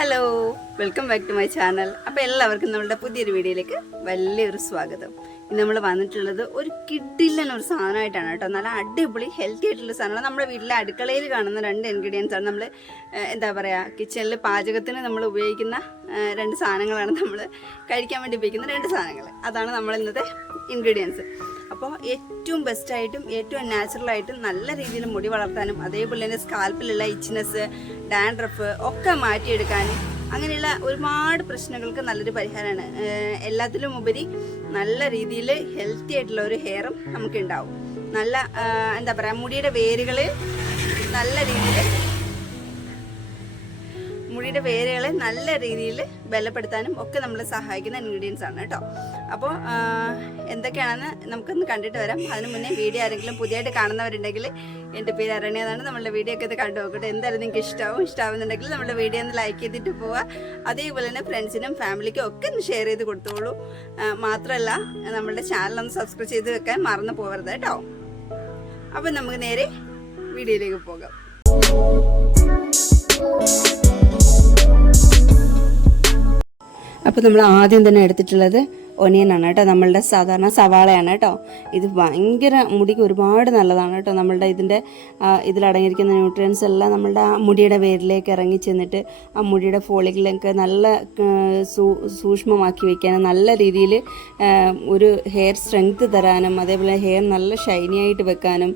Hello welcome back to my channel അപ്പോൾ എല്ലാവർക്കും നമ്മളുടെ പുതിയൊരു വീഡിയോയിലേക്ക് വലിയൊരു സ്വാഗതം. ഇന്ന് നമ്മൾ വന്നിട്ടുള്ളത് ഒരു കിഡില്ലൻ ഒരു സാധനമായിട്ടാണ് കേട്ടോ. നല്ല അടിപൊളി ഹെൽത്തി ആയിട്ടുള്ള സാധനമാണ്. നമ്മുടെ വീട്ടിലെ അടുക്കളയിൽ കാണുന്ന രണ്ട് ഇൻഗ്രീഡിയൻസ് ആണ് നമ്മൾ എന്താ പറയുക കിച്ചണിൽ പാചകത്തിന് നമ്മൾ ഉപയോഗിക്കുന്ന രണ്ട് സാധനങ്ങളാണ് നമ്മൾ കഴിക്കാൻ വേണ്ടി ഉപയോഗിക്കുന്ന രണ്ട് സാധനങ്ങൾ അതാണ് നമ്മൾ ഇന്നത്തെ ഇൻഗ്രീഡിയൻസ് അപ്പോൾ ഏറ്റവും ബെസ്റ്റായിട്ടും ഏറ്റവും നാച്ചുറലായിട്ടും നല്ല രീതിയിൽ മുടി വളർത്താനും അതേപോലെ തന്നെ സ്കാൽപ്പിലുള്ള ഇച്ചിനെസ് ഡാൻഡ്രഫ് ഒക്കെ മാറ്റിയെടുക്കാനും അങ്ങനെയുള്ള ഒരുപാട് പ്രശ്നങ്ങൾക്ക് നല്ലൊരു പരിഹാരമാണ്. എല്ലാത്തിലും ഉപരി നല്ല രീതിയിൽ ഹെൽത്തി ആയിട്ടുള്ള ഒരു ഹെയറും നമുക്ക് ഉണ്ടാവും. നല്ല എന്താ പറയുക മുടിയുടെ വേരുകൾ നല്ല രീതിയിൽ മുടിയുടെ വേരുകളെ നല്ല രീതിയിൽ ബലപ്പെടുത്താനും ഒക്കെ നമ്മളെ സഹായിക്കുന്ന ഇൻഗ്രീഡിയൻസ് ആണ് കേട്ടോ. അപ്പോൾ എന്തൊക്കെയാണെന്ന് നമുക്കൊന്ന് കണ്ടിട്ട് വരാം. അതിന് മുന്നേ വീഡിയോ ആരെങ്കിലും പുതിയതായിട്ട് കാണുന്നവരുണ്ടെങ്കിൽ എന്റെ പേര് അരണ്യതാണ് നമ്മളുടെ വീഡിയോ ഒക്കെ ഇത് കണ്ടു നോക്കട്ടെ. എന്തായാലും നിങ്ങൾക്ക് ഇഷ്ടമാവും ഇഷ്ടമാവുന്നുണ്ടെങ്കിൽ നമ്മുടെ വീഡിയോ ഒന്ന് ലൈക്ക് ചെയ്തിട്ട് പോവുക. അതേപോലെ തന്നെ ഫ്രണ്ട്സിനും ഫാമിലിക്കും ഒക്കെ ഒന്ന് ഷെയർ ചെയ്ത് കൊടുത്തോളൂ. മാത്രമല്ല നമ്മളുടെ ചാനൽ ഒന്ന് സബ്സ്ക്രൈബ് ചെയ്ത് വെക്കാൻ മറന്നു പോകരുത് കേട്ടോ. അപ്പം നമുക്ക് നേരെ വീഡിയോയിലേക്ക് പോകാം. അപ്പോൾ നമ്മൾ ആദ്യം തന്നെ എടുത്തിട്ടുള്ളത് ഒനിയനാണ് കേട്ടോ. നമ്മളുടെ സാധാരണ സവാളയാണ് കേട്ടോ. ഇത് ഭയങ്കര മുടിക്ക് ഒരുപാട് നല്ലതാണ് കേട്ടോ. നമ്മളുടെ ഇതിന്റെ ഇതിലടങ്ങിയിരിക്കുന്ന ന്യൂട്രിയൻസ് എല്ലാം നമ്മളുടെ ആ മുടിയുടെ വേരിലേക്ക് ഇറങ്ങി ചെന്നിട്ട് ആ മുടിയുടെ ഫോളിക്കിലൊക്കെ നല്ല സൂക്ഷ്മമാക്കി വയ്ക്കാനും നല്ല രീതിയിൽ ഒരു ഹെയർ സ്ട്രെങ്ത് തരാനും അതേപോലെ ഹെയർ നല്ല ഷൈനി ആയിട്ട് വെക്കാനും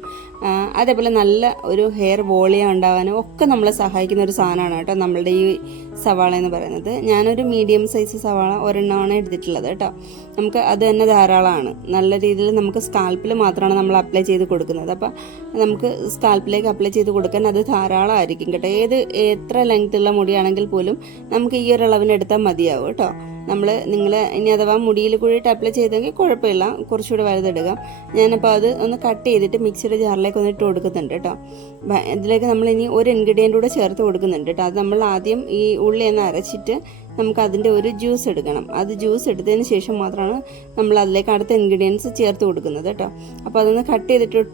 അതേപോലെ നല്ല ഒരു ഹെയർ വോളിയം ഉണ്ടാവാനും ഒക്കെ നമ്മളെ സഹായിക്കുന്ന ഒരു സാധനമാണ് കേട്ടോ നമ്മളുടെ ഈ സവാള എന്ന് പറയുന്നത്. ഞാനൊരു മീഡിയം സൈസ് സവാള ഒരെണ്ണമാണ് എടുത്തിട്ടുള്ളത് കേട്ടോ. നമുക്ക് അത് തന്നെ ധാരാളമാണ്. നല്ല രീതിയിൽ നമുക്ക് സ്കാൽപ്പിൽ മാത്രമാണ് നമ്മൾ അപ്ലൈ ചെയ്ത് കൊടുക്കുന്നത്. അപ്പോൾ നമുക്ക് സ്കാൽപ്പിലേക്ക് അപ്ലൈ ചെയ്ത് കൊടുക്കാൻ അത് ധാരാളമായിരിക്കും കേട്ടോ. ഏത് എത്ര ലെങ്ത്തുള്ള മുടിയാണെങ്കിൽ പോലും നമുക്ക് ഈ ഒരു അളവിന് എടുത്താൽ മതിയാവും കേട്ടോ. നമ്മൾ നിങ്ങൾ ഇനി അഥവാ മുടിയിൽ കൂടിയിട്ട് അപ്ലൈ ചെയ്തെങ്കിൽ കുഴപ്പമില്ല. കുറച്ചുകൂടി വലുതെടുക്കുക ഞാനപ്പോൾ അത് ഒന്ന് കട്ട് ചെയ്തിട്ട് മിക്സിയുടെ ജാറിലേക്ക് ഒന്ന് ഇട്ട് കൊടുക്കുന്നുണ്ട് കേട്ടോ. ഇതിലേക്ക് നമ്മൾ ഇനി ഒരു ഇൻഗ്രീഡിയന്റ് കൂടെ ചേർത്ത് കൊടുക്കുന്നുണ്ട് കേട്ടോ. അത് നമ്മൾ ആദ്യം ഈ ഉള്ളി ഒന്ന് അരച്ചിട്ട് നമുക്ക് അതിന്റെ ഒരു ജ്യൂസ് എടുക്കണം. അത് ജ്യൂസ് എടുത്തതിന് ശേഷം മാത്രമാണ് നമ്മൾ അതിലേക്ക് അടുത്ത ഇൻഗ്രീഡിയൻസ് ചേർത്ത് കൊടുക്കുന്നത് കേട്ടോ. അപ്പോൾ അതൊന്ന് കട്ട് ചെയ്തിട്ട്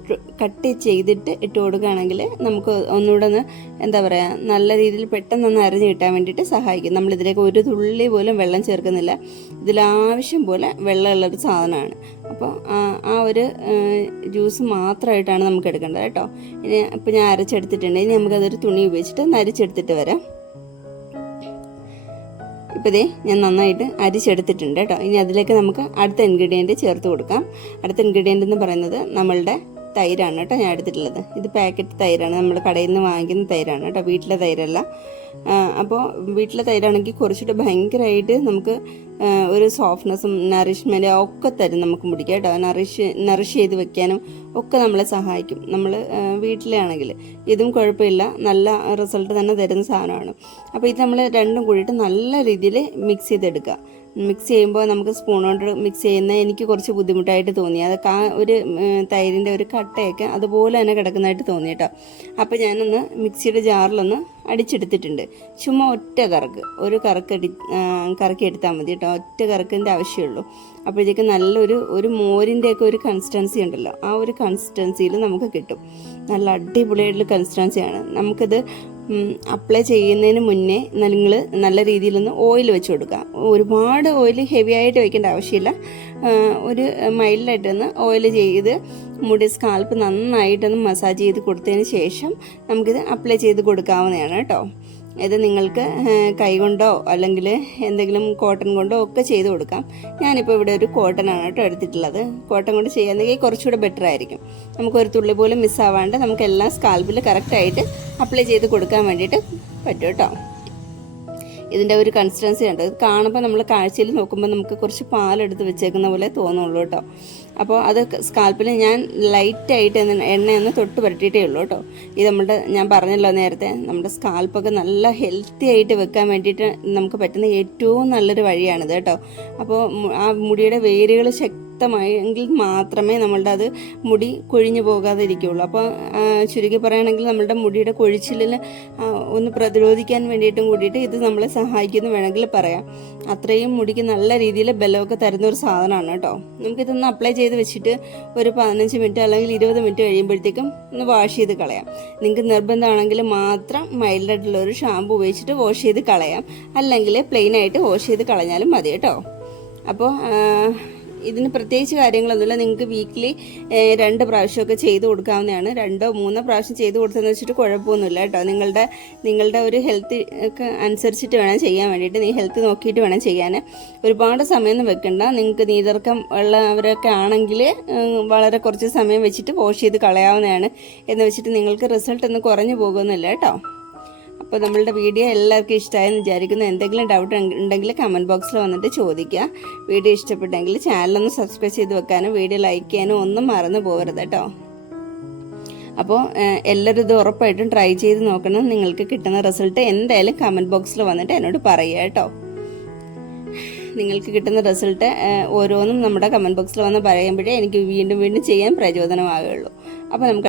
കട്ട് ചെയ്തിട്ട് ഇട്ട് കൊടുക്കുകയാണെങ്കിൽ നമുക്ക് ഒന്നുകൂടെ ഒന്ന് എന്താ പറയുക നല്ല രീതിയിൽ പെട്ടെന്ന് ഒന്ന് അരഞ്ഞ് കിട്ടാൻ വേണ്ടിയിട്ട് സഹായിക്കും. നമ്മൾ ഇതിലേക്ക് ഒരു തുള്ളി പോലും വെള്ളം ചേർക്കുന്നില്ല. ഇതിലാവശ്യം പോലെ വെള്ളമുള്ളൊരു സാധനമാണ്. അപ്പോൾ ആ- ഒരു ജ്യൂസ് മാത്രമായിട്ടാണ് നമുക്ക് എടുക്കേണ്ടത് കേട്ടോ. ഇനി ഇപ്പോൾ ഞാൻ അരച്ചെടുത്തിട്ടുണ്ട്. ഇനി നമുക്കതൊരു തുണി ഉപയോഗിച്ചിട്ട് ഒന്ന് അരിച്ചെടുത്തിട്ട് വരാം. ഇപ്പോൾ ഇതേ ഞാൻ നന്നായിട്ട് അരിച്ചെടുത്തിട്ടുണ്ട് കേട്ടോ. ഇനി അതിലേക്ക് നമുക്ക് അടുത്ത ഇൻഗ്രീഡിയന്റ് ചേർത്ത് കൊടുക്കാം. അടുത്ത ഇൻഗ്രീഡിയന്റ് എന്ന് പറയുന്നത് നമ്മളുടെ തൈരാണ് കേട്ടോ ഞാൻ എടുത്തിട്ടുള്ളത്. ഇത് പാക്കറ്റ് തൈരാണ്. നമ്മൾ കടയിൽ നിന്ന് വാങ്ങിക്കുന്ന തൈരാണ് കേട്ടോ വീട്ടിലെ തൈരല്ല. അപ്പോൾ വീട്ടിലെ തൈരാണെങ്കിൽ കുറച്ചുകൂടെ ഭയങ്കരമായിട്ട് നമുക്ക് ഒരു സോഫ്റ്റ്നെസ്സും നറിഷ്മെന്റും ഒക്കെ തരും നമുക്ക് മുടിക്കുക കേട്ടോ. നറിഷ് നറിഷ് ചെയ്ത് വെക്കാനും ഒക്കെ നമ്മളെ സഹായിക്കും. നമ്മൾ വീട്ടിലാണെങ്കിൽ ഇതും കുഴപ്പമില്ല. നല്ല റിസൾട്ട് തന്നെ തരുന്ന സാധനമാണ്. അപ്പോൾ ഇത് നമ്മൾ രണ്ടും കൂടിയിട്ട് നല്ല രീതിയിൽ മിക്സ് ചെയ്തെടുക്കുക. മിക്സ് ചെയ്യുമ്പോൾ നമുക്ക് സ്പൂൺ കൊണ്ട് മിക്സ് ചെയ്യുന്ന എനിക്ക് കുറച്ച് ബുദ്ധിമുട്ടായിട്ട് തോന്നി. അത് കാ ഒരു തൈരിന്റെ ഒരു കട്ടയൊക്കെ അതുപോലെ തന്നെ കിടക്കുന്നതായിട്ട് തോന്നി കേട്ടോ. അപ്പോൾ ഞാനൊന്ന് മിക്സിയുടെ ജാറിലൊന്ന് അടിച്ചെടുത്തിട്ടുണ്ട്. ചുമ്മാ ഒറ്റ കറക്ക് ഒരു കറക്ക് അടി കറക്കി എടുത്താൽ മതി കേട്ടോ. ഒറ്റ കറക്കിന്റെ ആവശ്യമുള്ളൂ. അപ്പോഴത്തേക്ക് നല്ലൊരു ഒരു മോരിന്റെയൊക്കെ ഒരു കൺസിസ്റ്റൻസി ഉണ്ടല്ലോ. ആ ഒരു കൺസിസ്റ്റൻസിയിൽ നമുക്ക് കിട്ടും. നല്ല അടിപൊളിയായിട്ടുള്ള കൺസിസ്റ്റൻസിയാണ് നമുക്കിത് അപ്ലൈ ചെയ്യുന്നതിന് മുന്നേ നിങ്ങൾ നല്ല രീതിയിലൊന്ന് ഓയിൽ വെച്ച് കൊടുക്കുക. ഒരുപാട് ഓയിൽ ഹെവി ആയിട്ട് വയ്ക്കേണ്ട ആവശ്യമില്ല. ഒരു മൈൽഡായിട്ടൊന്ന് ഓയിൽ ചെയ്ത് മുടി സ്കാൽപ്പ് നന്നായിട്ടൊന്ന് മസാജ് ചെയ്ത് കൊടുത്തതിന് ശേഷം നമുക്കിത് അപ്ലൈ ചെയ്ത് കൊടുക്കാവുന്നതാണ് കേട്ടോ. ഇത് നിങ്ങൾക്ക് കൈകൊണ്ടോ അല്ലെങ്കിൽ എന്തെങ്കിലും കോട്ടൺ കൊണ്ടോ ഒക്കെ ചെയ്ത് കൊടുക്കാം. ഞാനിപ്പോൾ ഇവിടെ ഒരു കോട്ടനാണ് കേട്ടോ എടുത്തിട്ടുള്ളത്. കോട്ടൺ കൊണ്ട് ചെയ്യാന്നെങ്കിൽ കുറച്ചുകൂടെ ബെറ്റർ ആയിരിക്കും. നമുക്കൊരു തുള്ളി പോലും മിസ്സാവാണ്ട് നമുക്ക് എല്ലാം സ്കാൽപ്പിൽ കറക്റ്റായിട്ട് അപ്ലൈ ചെയ്ത് കൊടുക്കാൻ വേണ്ടിയിട്ട് പറ്റും കേട്ടോ. ഇതിന്റെ ഒരു കൺസിസ്റ്റൻസി ഉണ്ട്. ഇത് കാണുമ്പോൾ നമ്മൾ കാഴ്ചയിൽ നോക്കുമ്പോൾ നമുക്ക് കുറച്ച് പാലെടുത്ത് വെച്ചേക്കുന്ന പോലെ തോന്നുള്ളൂ കേട്ടോ. അപ്പോൾ അത് സ്കാൽപ്പിൽ ഞാൻ ലൈറ്റായിട്ട് എണ്ണയൊന്ന് തൊട്ട് പുരട്ടിയിട്ടേ ഉള്ളൂ കേട്ടോ. ഇത് നമ്മുടെ ഞാൻ പറഞ്ഞല്ലോ നേരത്തെ നമ്മുടെ സ്കാൽപ്പൊക്കെ നല്ല ഹെൽത്തി ആയിട്ട് വെക്കാൻ വേണ്ടിയിട്ട് നമുക്ക് പറ്റുന്ന ഏറ്റവും നല്ലൊരു വഴിയാണിത് കേട്ടോ. അപ്പോൾ ആ മുടിയുടെ വേരുകൾ ശക്തി ശക്തമായെങ്കിൽ മാത്രമേ നമ്മളുടെ അത് മുടി കൊഴിഞ്ഞു പോകാതെ ഇരിക്കുകയുള്ളൂ അപ്പോൾ ചുരുക്കി പറയുകയാണെങ്കിൽ നമ്മളുടെ മുടിയുടെ കൊഴിച്ചിലിൽ ഒന്ന് പ്രതിരോധിക്കാൻ വേണ്ടിയിട്ടും കൂടിയിട്ട് ഇത് നമ്മളെ സഹായിക്കുമെന്ന് വേണമെങ്കിൽ പറയാം. അത്രയും മുടിക്ക് നല്ല രീതിയിൽ ബലമൊക്കെ തരുന്ന ഒരു സാധനമാണ് കേട്ടോ. നമുക്കിതൊന്ന് അപ്ലൈ ചെയ്ത് വെച്ചിട്ട് ഒരു പതിനഞ്ച് മിനിറ്റ് അല്ലെങ്കിൽ ഇരുപത് മിനിറ്റ് കഴിയുമ്പോഴത്തേക്കും ഒന്ന് വാഷ് ചെയ്ത് കളയാം. നിങ്ങൾക്ക് നിർബന്ധമാണെങ്കിൽ മാത്രം മൈൽഡായിട്ടുള്ള ഒരു ഷാമ്പു ഉപയോഗിച്ചിട്ട് വാഷ് ചെയ്ത് കളയാം. അല്ലെങ്കിൽ പ്ലെയിൻ ആയിട്ട് വാഷ് ചെയ്ത് കളഞ്ഞാലും മതി കേട്ടോ. അപ്പോൾ ഇതിന് പ്രത്യേകിച്ച് കാര്യങ്ങളൊന്നുമില്ല. നിങ്ങൾക്ക് വീക്കിലി രണ്ട് പ്രാവശ്യമൊക്കെ ചെയ്ത് കൊടുക്കാവുന്നതാണ്. രണ്ടോ മൂന്നോ പ്രാവശ്യം ചെയ്ത് കൊടുത്തതെന്ന് വെച്ചിട്ട് കുഴപ്പമൊന്നുമില്ല കേട്ടോ. നിങ്ങളുടെ നിങ്ങളുടെ ഒരു ഹെൽത്ത് ഒക്കെ അനുസരിച്ചിട്ട് വേണം ചെയ്യാൻ വേണ്ടിയിട്ട്. നീ ഹെൽത്ത് നോക്കിയിട്ട് വേണം ചെയ്യാൻ. ഒരുപാട് സമയമൊന്നും വെക്കണ്ട. നിങ്ങൾക്ക് നീതർക്കം ഉള്ളവരൊക്കെ ആണെങ്കിൽ വളരെ കുറച്ച് സമയം വെച്ചിട്ട് വാഷ് ചെയ്ത് കളയാവുന്നതാണ് എന്ന് വെച്ചിട്ട് നിങ്ങൾക്ക് റിസൾട്ട് ഒന്നും കുറഞ്ഞു പോകുന്നില്ല കേട്ടോ. അപ്പോൾ നമ്മളുടെ വീഡിയോ എല്ലാവർക്കും ഇഷ്ടമായെന്ന് വിചാരിക്കുന്നു. എന്തെങ്കിലും ഡൗട്ട് ഉണ്ടെങ്കിൽ കമന്റ് ബോക്സിൽ വന്നിട്ട് ചോദിക്കുക. വീഡിയോ ഇഷ്ടപ്പെട്ടെങ്കിൽ ചാനലൊന്ന് സബ്സ്ക്രൈബ് ചെയ്ത് വെക്കാനും വീഡിയോ ലൈക്ക് ചെയ്യാനും ഒന്നും മറന്നു പോകരുത് കേട്ടോ അപ്പോൾ എല്ലാവരും ഇത് ഉറപ്പായിട്ടും ട്രൈ ചെയ്ത് നോക്കണം. നിങ്ങൾക്ക് കിട്ടുന്ന റിസൾട്ട് എന്തായാലും കമന്റ് ബോക്സിൽ വന്നിട്ട് എന്നോട് പറയുക കേട്ടോ നിങ്ങൾക്ക് കിട്ടുന്ന റിസൾട്ട് ഓരോന്നും നമ്മുടെ കമന്റ് ബോക്സിൽ വന്ന് പറയുമ്പോഴേ എനിക്ക് വീണ്ടും വീണ്ടും ചെയ്യാൻ പ്രചോദനമാകുള്ളൂ അപ്പോൾ നമുക്ക്